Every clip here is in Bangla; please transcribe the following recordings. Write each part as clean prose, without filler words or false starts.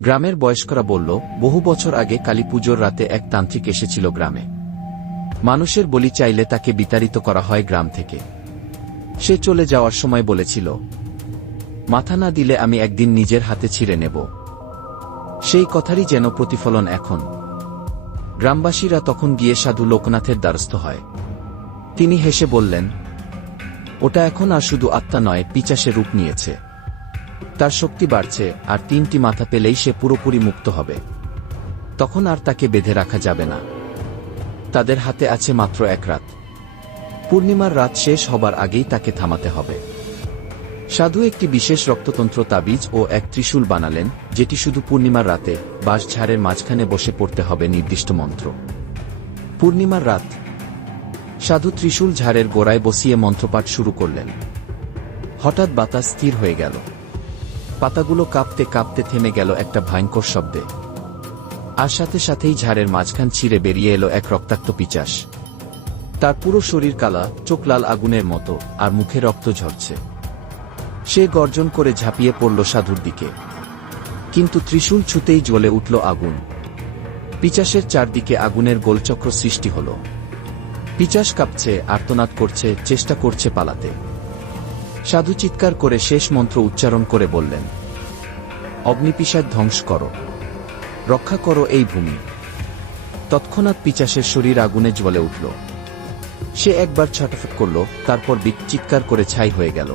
গ্রামের বয়স্করা বলল, বহু বছর আগে কালীপুজোর রাতে এক তান্ত্রিক এসেছিল গ্রামে। মানুষের বলি চাইলে তাকে বিতাড়িত করা হয় গ্রাম থেকে। সে চলে যাওয়ার সময় বলেছিল, মাথা না দিলে আমি একদিন নিজের হাতে ছিঁড়ে নেব। সেই কথারই যেন প্রতিফলন এখন। গ্রামবাসীরা তখন গিয়ে সাধু লোকনাথের দ্বারস্থ হয়। তিনি হেসে বললেন, ওটা এখন আর শুধু আত্মা নয়, পিশাচে রূপ নিয়েছে। তার শক্তি বাড়ছে, আর 3টি মাথা পেলেই সে পুরোপুরি মুক্ত হবে। তখন আর তাকে বেঁধে রাখা যাবে না। তাদের হাতে আছে মাত্র এক রাত। পূর্ণিমার রাত শেষ হবার আগেই তাকে থামাতে হবে। সাধু একটি বিশেষ রক্ততন্ত্র তাবিজ ও এক ত্রিশূল বানালেন, যেটি শুধু পূর্ণিমার রাতে বাঁশঝাড়ের মাঝখানে বসে পড়তে হবে নির্দিষ্ট মন্ত্র। পূর্ণিমার রাত। সাধু ত্রিশূল ঝাড়ের গোড়ায় বসিয়ে মন্ত্রপাঠ শুরু করলেন। হঠাৎ বাতাস স্থির হয়ে গেল। পাতাগুলো কাঁপতে কাঁপতে থেমে গেল একটা ভয়ঙ্কর শব্দে। আর সাথে সাথেই ঝাড়ের মাঝখান ছিঁড়ে বেরিয়ে এলো এক রক্তাক্ত পিশাচ। তার পুরো শরীর কালা, চোখ লাল আগুনের মতো, আর মুখে রক্ত ঝরছে। সে গর্জন করে ঝাঁপিয়ে পড়ল সাধুর দিকে। কিন্তু ত্রিশূল ছুঁতেই জ্বলে উঠল আগুন। পিশাচের চারদিকে আগুনের গোলচক্র সৃষ্টি হল। পিশাচ কাঁপছে, আর্তনাদ করছে, চেষ্টা করছে পালাতে। সাধু চিৎকার করে শেষ মন্ত্র উচ্চারণ করে বললেন, অগ্নিপিশাচ ধ্বংস করো, রক্ষা করো এই ভূমি। তৎক্ষণাৎ পিশাচের শরীর আগুনে জ্বলে উঠল। সে একবার ছটফট করল, তারপর চিৎকার করে ছাই হয়ে গেল।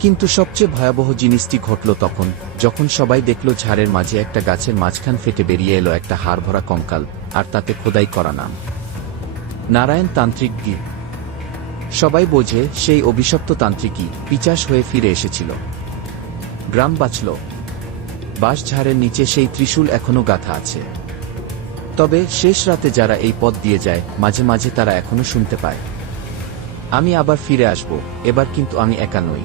কিন্তু সবচেয়ে ভয়াবহ জিনিসটি ঘটল তখন, যখন সবাই দেখল ঝাড়ের মাঝে একটা গাছের মাঝখান ফেটে বেরিয়ে এলো একটা হাড় ভরা কঙ্কাল, আর তাতে খোদাই করা নাম, নারায়ণ তান্ত্রিক গি। সবাই বোঝে সেই অভিশপ্ত তান্ত্রিকই পিশাচ হয়ে ফিরে এসেছিল। গ্রাম বাঁচল। বাঁশঝাড়ের নিচে সেই ত্রিশূল এখনো গাঁথা আছে। তবে শেষ রাতে যারা এই পথ দিয়ে যায়, মাঝে মাঝে তারা এখনো শুনতে পায়, আমি আবার ফিরে আসব, এবার কিন্তু আমি একা নই।